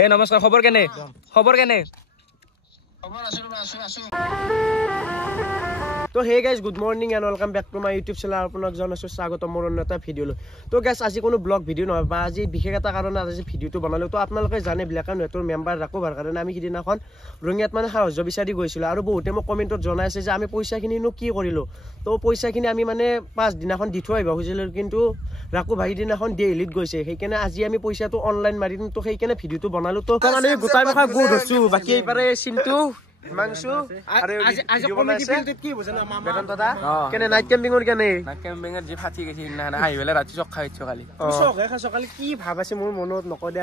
এই নমস্কাৰ খবৰ কেনে তো hey guys good morning and welcome back to my YouTube channel আপোনাক জনাইছোঁ স্বাগতম মোৰ অন্য এটা ভিডিঅ'লৈ তো গাইজ আজি কোনো ব্লগ ভিডিঅ' নহয় বা আজি বিশেষ এটা কাৰণে আজি ভিডিঅ'টো বনালোঁ তো আপোনালোকে জানে ব্লেক এণ্ড হোৱাইটৰ মেম্বাৰ ৰাখিবৰ কাৰণে আমি সিদিনাখন ৰঙিয়াত মানে সাহায্য বিচাৰি গৈছিলোঁ আৰু বহুতে মোক কমেণ্টত জনাইছে যে আমি পইচাখিনিনো কি কৰিলোঁ তো পইচাখিনি আমি মানে পাছদিনাখন দি থৈ আহিব খুজিছিলোঁ কিন্তু ৰাকু ভাই দিনাখন দিল্লীত গৈছে সেইকাৰণে আজি আমি পইচাটো অনলাইন মাৰি দিম তো সেইকাৰণে ভিডিঅ'টো বনালোঁ তো মানে গোটাই মুখা গুড় ধৰছোঁ বাকী এইবাৰে চিন্তু মাংসু আৰু আজি কমেডি ফিল্ডত কি বুঝনা মামা বেতন দাদা কেনে নাইট ক্যাম্পিংৰ কেনে নাইট ক্যাম্পিংৰ যি ফাটি গৈছে না আহি বেলে ৰাতি চক খাইছো কালি চক খাইছো কালি কি ভাব আছে মোৰ মনত নকদে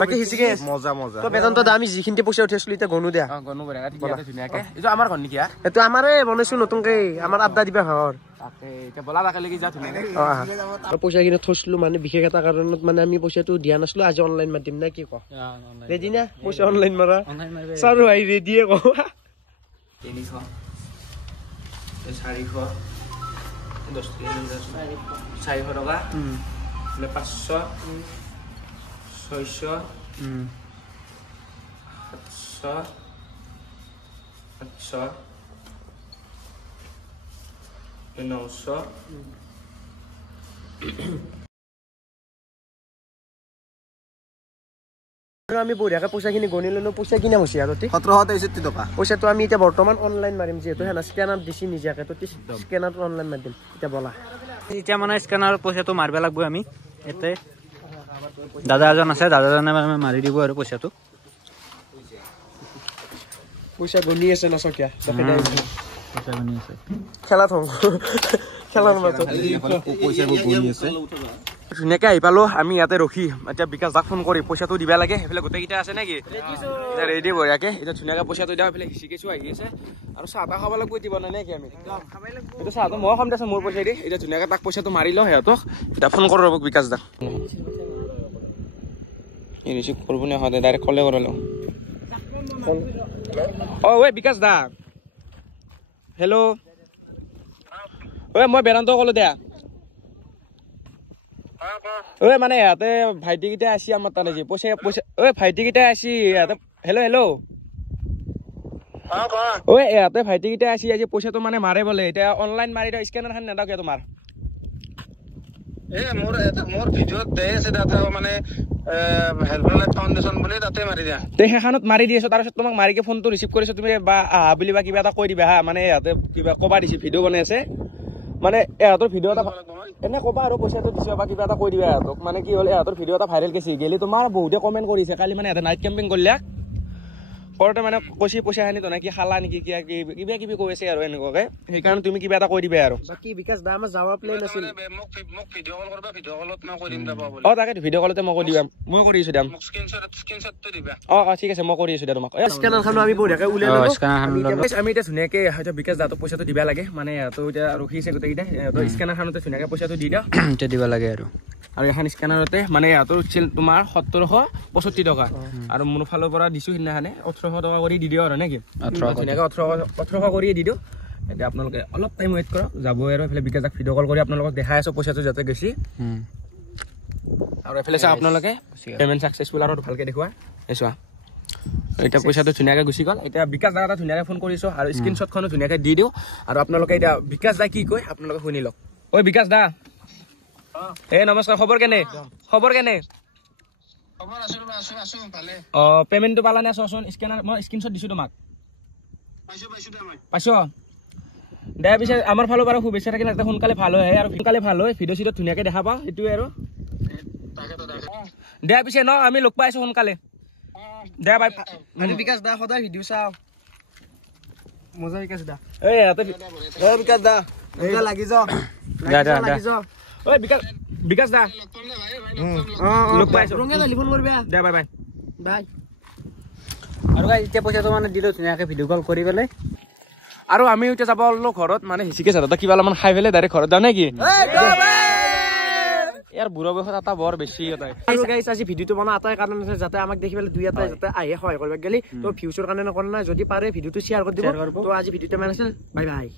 বাকি হিচিকে মজা তো বেতন দাদা আমি যিখিনি পইচা উঠিছিলো এটা গনু দিয়া গনু বৰা ঠিক আছে ধুনিয়াকে এটো আমাৰ ঘৰ নেকি এটো আমাৰে বনাইছো নতুনকে আমাৰ আড্ডা দিবা ঘৰ তাকে এটা বলা বাকালে যা ধুনিয়াকে পইচা কিনে থৈছিলো মানে বিশেষ এটা কাৰণত মানে আমি পইচাটো দিয়া নাছিলো আজি অনলাইন মাতিম না কি ক ৰেডি না পইচা অনলাইন মাৰা চাৰু আই ৰেডি ক 300 400 10 400 টকা 500 600 700 900 আমি বঢ়িয়াকে পইচাখিনি গণি ললো পইচা কিনা হৈছে আৰু 1763 টকা পইচাটো আমি এতিয়া বৰ্তমান অনলাইন মাৰিম যেহেতু হেনা স্ক্যানাৰ দিছি নিজাকে তো স্ক্যানাৰটো অনলাইন মাৰি দিম এতিয়া বলা এতিয়া মানে স্ক্যানাৰৰ পইচাটো মাৰিব লাগিব আমি এতে দাদা এজন আছে দাদাজনে মাৰি দিব আৰু পইচাটো পইচা গণি আছে না সকিয়া দেখাই পইচা গণি আছে খেলা থং খেলাৰ মাতো পইচা গণি আছে ধুনীয়াকে আহি পালো আমি ইয়াতে ৰখি এতিয়া বিকাশ দাক ফোন কৰি পইচাটো দিবা লাগে সেইফালে গোটেইকেইটা আছে নেকি ৰেডি বঢ়িয়াকে এতিয়া ধুনীয়াকে পইচাটো দিয়া সেইফালে হিচিকেছো আহি আছে আৰু চাহ তাহ খাব লাগিব দিব নাই নেকি আমি এইটো চাহটো মই খাম দেচোন মোৰ পইচা দি এতিয়া ধুনীয়াকে তাক পইচাটো মাৰি লওঁ সিহঁতক এতিয়া ফোন কৰোঁ ৰ'ব বিকাশ দাক ৰিচিভ কৰিব নে হয় ডাইৰেক্ট কলে কৰালো ঐ বিকাশ দা হেল্ল' ঐ মই বেদান্ত কলো দিয়া ঐ মানে ইয়াতে ভাইটিকেইটা আছি আমাৰ তাত আজি পইচা ঐ ভাইটিকেইটা আছি ইয়াতে হেল্ল' ঐ ইয়াতে ভাইটিকেইটা আছি আজি পইচাটো মানে মাৰে বোলে এতিয়া অনলাইন মাৰি দিওঁ স্কেনাৰ খান নেদাও কিয় তোমাৰ মোৰ ভিডিঅ'ত দে আছে তাতে মানে হেল্পলাইন ফাউণ্ডেশ্যন বুলি তাতে মাৰি দিয়া তে সেইখনত মাৰি দি আছো তাৰপিছত তোমাক মাৰিকে ফোনটো ৰিচিভ কৰিছো তুমি বা আহা বুলি বা কিবা এটা কৈ দিবা হা মানে ইয়াতে কিবা কবা দিছে ভিডিঅ' বনাই আছে মানে ইহঁতৰ ভিডিঅ' এটা এনে ক'বা আৰু পইচাটো দিছে বা কিবা এটা কৈ দিবা ইহঁতক মানে কি হ'ল ইহঁতৰ ভিডিঅ' এটা ভাইৰেল গৈছে গেলি তোমাৰ বহুতে কমেণ্ট কৰিছে কালি মানে ইহঁতে নাইট কেম্পিং কৰিলে কৰোঁতে মানে কৈছি পইচাখিনি তো কি খালা নেকি কিবা কিবি কৈ আছে আৰু এনেকুৱাকে সেইকাৰণে তুমি কিবা এটা কৈ দিবা আৰু বাকী বিকাশ দা আমাৰ যাৱা প্লেন আছিল মোক ভিডিঅ' কল কৰবা ভিডিঅ' কলত মই কৈ দিম দাবা বলে তাকে ভিডিঅ' কলতে মই কৈ দিম মই কৰি আছো দাম স্ক্ৰীনশ্বটটো দিবা ঠিক আছে মই কৰি আছো দিয়া তোমাক স্ক্যানাৰখন আমি বঢ়িয়াকে উলিয়াই লওঁ আমি এতিয়া ধুনীয়াকে হয়তো বিকাশ দাটো পইচাটো দিবা লাগে মানে তো এতিয়া ৰখি আছে গোটেইকেইটা তো স্ক্যানাৰখনতে ধুনীয়াকে পইচাটো দি দিওঁ এতিয়া দিব লাগে আৰু এখন স্ক্যানাৰতে মানে ইহঁতৰ উঠিছিল তোমাৰ 1765 টকা আৰু মোৰ ফালৰ পৰা দিছো সিদিনাখনে 1800 টকা কৰি দি দিওঁ আৰু নেকি 1800 কৰি দি দিওঁ এতিয়া আপোনালোকে অলপ টাইম ৱেইট কৰক যাব আৰু এইফালে বিকাশক ভিডিঅ' কল কৰি আপোনালোকক দেখাই আছো পইচাটো যাতে গৈছি আৰু এইফালে চাওক আপোনালোকে পেমেণ্ট ছাকচেছফুল আৰু ভালকে দেখুৱা চোৱা এতিয়া পইচাটো ধুনীয়াকে গুচি গ'ল এতিয়া বিকাশ দা এটা ধুনীয়াকে ফোন কৰিছো আৰু স্ক্ৰীনশ্বটখনো ধুনীয়াকে দি দিওঁ আৰু আপোনালোকে এতিয়া বিকাশ দা কি কয় আপোনালোকে শুনি লওক ঐ বিকাশ দা নমস্কাৰ খবৰ কেনে পেমেণ্টটো পালা নে চোৱাচোন স্কেনাৰ মই স্ক্ৰীনশ্বট দিছো তোমাক পাইছ দে পিছে আমাৰ ফালৰ পৰা শুভেচ্ছা থাকিলে সোনকালে ভাল হয় আৰু সোনকালে ভাল হয় ভিডিঅ' চিডিঅ' ধুনীয়াকে দেখা পাওঁ সেইটোৱে আৰু দে পিছে ন আমি লগ পাইছো সোনকালে দে বাই বিকাশ দা সদায় ভিডিঅ' চাওঁ মজা বিকাশ দা বিকাশ দা লাগি যাওঁ বিকাশ দা লগ পাইছো ফোন কৰিবা দে বাই বাই আৰু এতিয়া পইচাটো মানে দিলো ধুনীয়াকে ভিডিঅ' কল কৰি পেলাই আৰু আমি এতিয়া যাব অলপ ঘৰত মানে হিচিকে চাওঁ কিবা অলপমান খাই পেলাই ডাইৰেক্ট ঘৰত যাওঁ নেকি ইয়াৰ বুঢ়া বয়সত এটা বৰ বেছি আজি ভিডিঅ'টো বনোৱা এটাই কাৰণ আছে যাতে আমাক দেখি পেলাই দুই এটাই যাতে আহে সহায় কৰিব গেলি তো ভিউচৰ কাৰণে নকৰা নাই যদি পাৰে ভিডিঅ'টো শ্বেয়াৰ কৰি দিব তো আজি ভিডিঅ'টো মানে আছিল বাই বাই